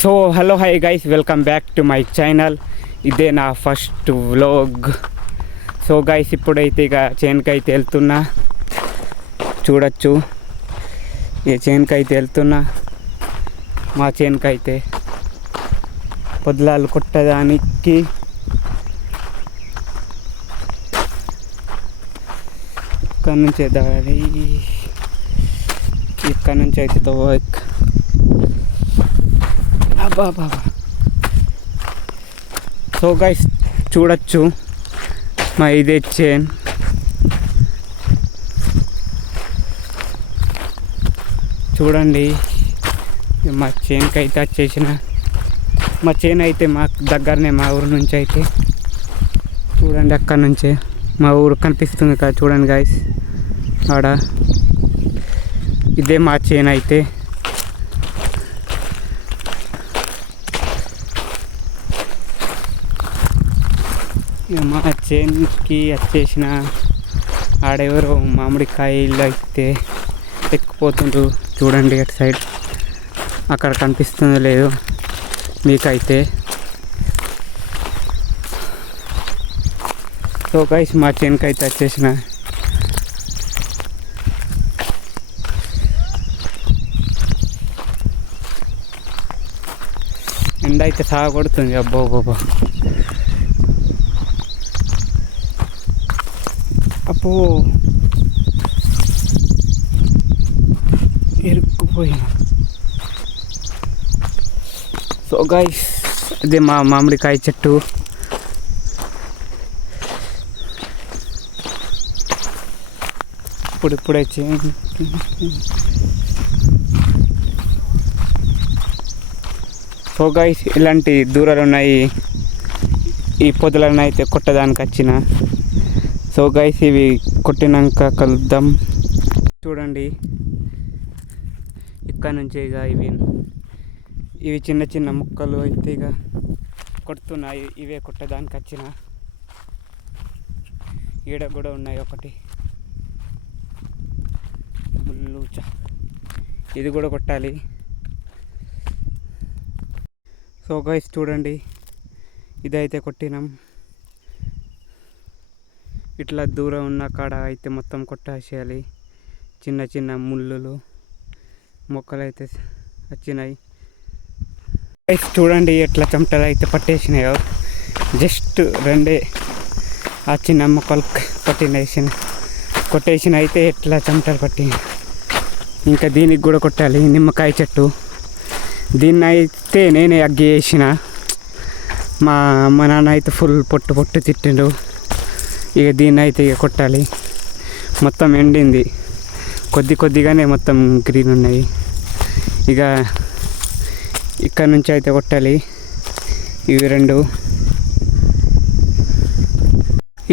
So hello hi guys, welcome back to my channel. ఇదే నా first vlog. So guys, ఇప్పుడైతే ఇక చేనుకి అయితే వెళ్తున్నా. చూడొచ్చు, ఈ చేనుకి అయితే వెళ్తున్నా. మా చేనుకి అయితే పొద్దులాలు కొట్టడానికి ఇక్కడ నుంచి దాడి, ఇక్కడ నుంచి అయితే బాబా. సో గైస్, చూడొచ్చు మా ఇదే చేన్. చూడండి, మా చేనుకి అయితే వచ్చేసిన. మా చేను అయితే మా దగ్గరనే, మా ఊరు నుంచి అయితే చూడండి, అక్కడ నుంచే మా ఊరు కనిపిస్తుంది కదా. చూడండి గైస్, ఆడ ఇదే మా చేను అయితే. మా చేనుకి వచ్చేసిన. ఆడెవరో మామిడికాయలు అయితే ఎక్కిపోతుండ్రు. చూడండి అటు సైడ్, అక్కడ కనిపిస్తుందో లేదో మీకైతే. సో గైస్, మా చేనుకి అయితే వచ్చేసిన. ఎండ అయితే సాగొడుతుంది. అబ్బో బాబా, అబ్బో ఇరుక్కుపోయినా. సో గైస్, అదే మా మామిడికాయ చెట్టు. ఇప్పుడే సో గైస్, ఇలాంటి దూరాలు ఉన్నాయి. ఈ పొదలను అయితే కొట్టడానికి వచ్చిన. సో గైస్, ఇవి కొట్టినాక కలుద్దాం. చూడండి, ఇక్కడ నుంచి ఇక ఇవి చిన్న చిన్న ముక్కలు అయితే ఇక కొడుతున్నాయి. ఇవే కొట్టడానికి వచ్చిన. ఈడ కూడా ఉన్నాయి ఒకటి ముళ్ళు. ఇది కూడా కొట్టాలి. సో గైస్, చూడండి, ఇదైతే కొట్టినాం. ఇట్లా దూరం ఉన్న కాడ అయితే మొత్తం కొట్టేసేయాలి. చిన్న చిన్న ముళ్ళులు మొక్కలు అయితే వచ్చినాయి. చూడండి, ఎట్లా చెమటలు అయితే పట్టేసినాయో. జస్ట్ రెండే ఆ చిన్న మొక్కలు కొట్టేసిన అయితే ఎట్లా చెమటలు పట్టి. ఇంకా దీనికి కూడా కొట్టాలి. నిమ్మకాయ చెట్టు, దీన్ని అయితే నేనే అగ్గి వేసిన. మా నాన్న అయితే ఫుల్ పొట్టు తిట్టిండు. ఇక దీన్ని అయితే ఇక కొట్టాలి. మొత్తం ఎండింది, కొద్దిగానే మొత్తం గ్రీన్ ఉన్నాయి. ఇక ఇక్కడ నుంచి అయితే కొట్టాలి. ఇవి రెండు.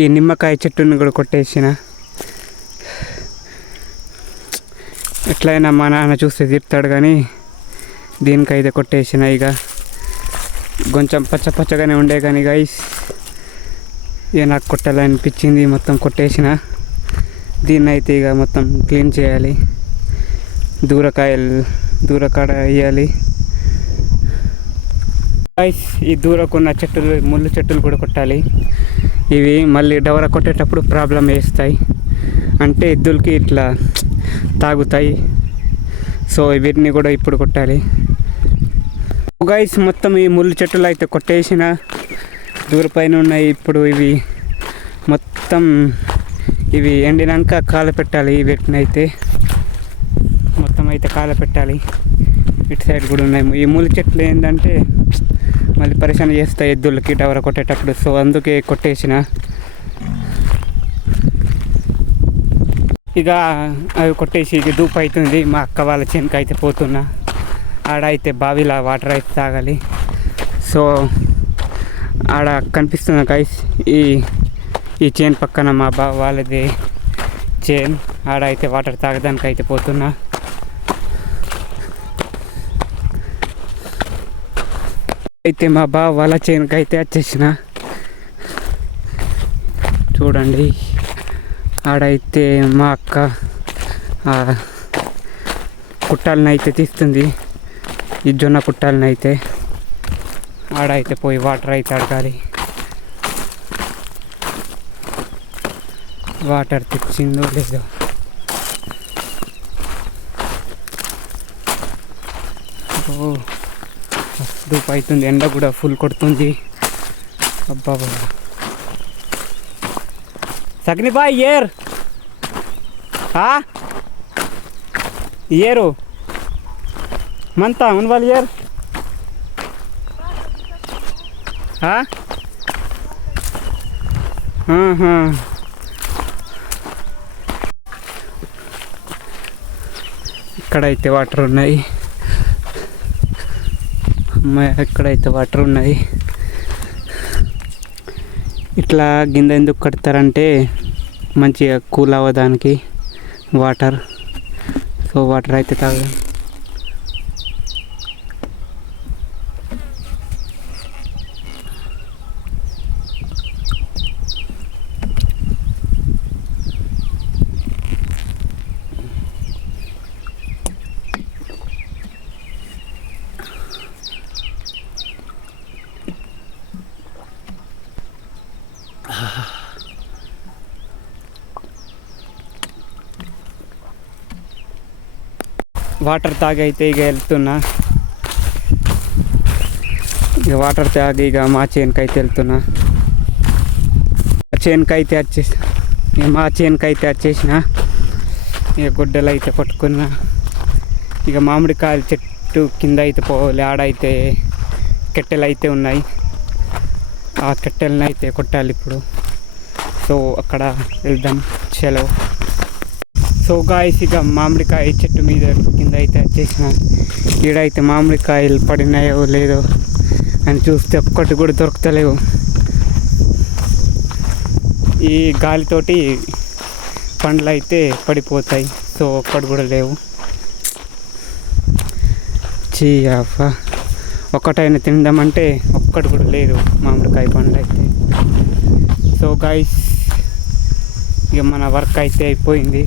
ఈ నిమ్మకాయ చెట్టుని కూడా కొట్టేసిన. ఎట్లయినా మా నాన్న చూస్తే తిడతాడు కానీ దీనికైతే కొట్టేసిన. ఇక కొంచెం పచ్చగానే ఉండే కానీ గైస్, ఇక నాకు కొట్టాలనిపించింది, మొత్తం కొట్టేసిన. దీన్ని అయితే ఇక మొత్తం క్లీన్ చేయాలి. దూరకాడ వేయాలి గైస్. ఈ దూరకున్న చెట్టులు, ముళ్ళు చెట్టులు కూడా కొట్టాలి. ఇవి మళ్ళీ డవర కొట్టేటప్పుడు ప్రాబ్లం వేస్తాయి, అంటే ఎద్దులకి ఇట్లా తాగుతాయి. సో వీటిని కూడా ఇప్పుడు కొట్టాలి గైస్. మొత్తం ఈ ముళ్ళు చెట్టులు అయితే కొట్టేసిన. దూరపైన ఉన్నాయి. ఇప్పుడు ఇవి ఎండినాక కాలపెట్టాలి. వీటిని అయితే మొత్తం అయితే కాలపెట్టాలి. ఇటు సైడ్ కూడా ఉన్నాయి. ఈ ముళ్ళు చెట్లు ఏంటంటే మళ్ళీ పరిశాన చేస్తాయి ఎద్దులకి డవర కొట్టేటప్పుడు. సో అందుకే కొట్టేసిన. ఇక అవి కొట్టేసి ఇది దూపు అవుతుంది. మా అక్క వాళ్ళ చేనుకి అయితే పోతున్నా. ఆడ అయితే బావిలా వాటర్ అయితే తాగాలి. సో ఆడ కనిపిస్తున్న గైస్, ఈ చేను పక్కన మా బావ వాళ్ళది చేన్. ఆడ అయితే వాటర్ తాగడానికి అయితే పోతున్నా. అయితే మా బావ వాళ్ళ చేనుకి అయితే వచ్చేసిన. చూడండి, ఆడైతే మా అక్క కుట్టాలని అయితే తీస్తుంది. ఈ జొన్న కుట్టాలని అయితే ఆడైతే పోయి వాటర్ అయితే అడగాలి. వాటర్ తెచ్చిందో లేదో. ఓ దూపు అవుతుంది, ఎండ కూడా ఫుల్ కొడుతుంది. అబ్బా సగ్నిబాయ్ ఏరు మంతా ఉన్వాల్ ఏర్ ఇక్కడైతే వాటర్ ఉన్నాయి. అమ్మాయి ఎక్కడైతే వాటర్ ఉన్నాయి. ఇట్లా గింజ ఎందుకు కడతారంటే మంచిగా కూల్ అవ్వడానికి వాటర్. సో వాటర్ అయితే తాగడం. వాటర్ తాగి అయితే ఇక వెళ్తున్నా. ఇక వాటర్ తాగి ఇక మా చేనుకైతే వెళ్తున్నా. చేనుకైతే మా చేనుకైతే వచ్చేసిన. ఇక గుడ్డలు అయితే పట్టుకున్నా. ఇక మామిడికాయల చెట్టు కింద అయితే పోవాలి. ఆడైతే కట్టెలు అయితే ఉన్నాయి. ఆ కట్టెలను అయితే కొట్టాలి ఇప్పుడు. సో అక్కడ వెళ్దాం. చలో. సో గాయస్ ఇక మామిడికాయ చెట్టు మీద కింద అయితే వచ్చేసిన. ఈడైతే మామిడికాయలు పడినాయో లేదో అని చూస్తే ఒక్కటి కూడా దొరుకుతలేవు. ఈ గాలితోటి పండ్లు అయితే పడిపోతాయి. సో ఒక్కటి కూడా లేవు. చీయఫా ఒక్కటైనా తిందామంటే ఒక్కటి కూడా లేదు మామిడికాయ పండ్లు అయితే. సో గాయస్ ఇక మన వర్క్ అయితే అయిపోయింది.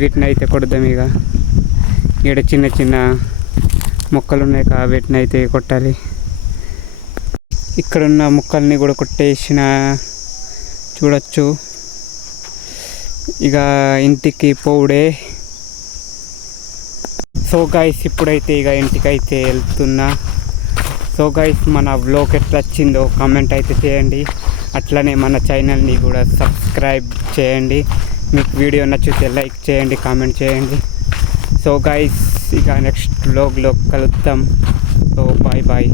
వీటిని అయితే కొడదాం. ఇక ఇక్కడ చిన్న చిన్న మొక్కలు ఉన్నాయి కదా, వీటిని అయితే కొట్టాలి. ఇక్కడున్న మొక్కల్ని కూడా కొట్టేసిన చూడొచ్చు. ఇక ఇంటికి పోవుడే. సో గైస్ ఇప్పుడైతే ఇక ఇంటికి అయితే వెళ్తున్నా. సో గైస్ మన వ్లాగ్ ఎట్లా వచ్చిందో కామెంట్ అయితే చేయండి. అట్లనే మన ఛానల్ని కూడా సబ్స్క్రైబ్ చేయండి. మీకు వీడియో నచ్చితే లైక్ చేయండి, కామెంట్ చేయండి. సో గైస్ ఇక నెక్స్ట్ వ్లాగ్లో కలుద్దాం. So bye bye.